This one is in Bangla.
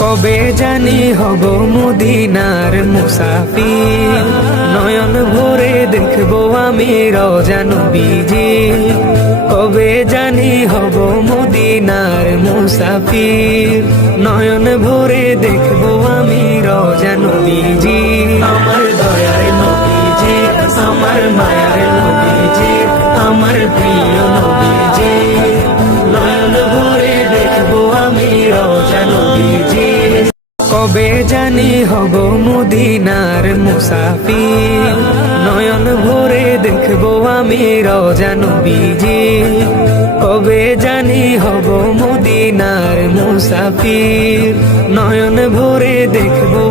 কবে জানি হব মদিনার মুসাফির, নয়ন ভরে দেখবো আমি রওজা নবীজি। কবে জানি হব মদিনার মুসাফির, নয়ন ভরে দেখবো আমি রওজা নবীজি। আমার দয়ার নবীজি, আমার মায়ার নবীজি, আমার প্রিয় নবীজি। নয়ন ভরে দেখবো আমি রওজা নবীজি। কবে জানি হব মদিনার মুসাফির, নয়ন ভরে দেখবো আমি রওজা নবীজি। কবে জানি হব মদিনার মুসাফির, নয়ন ভরে দেখবো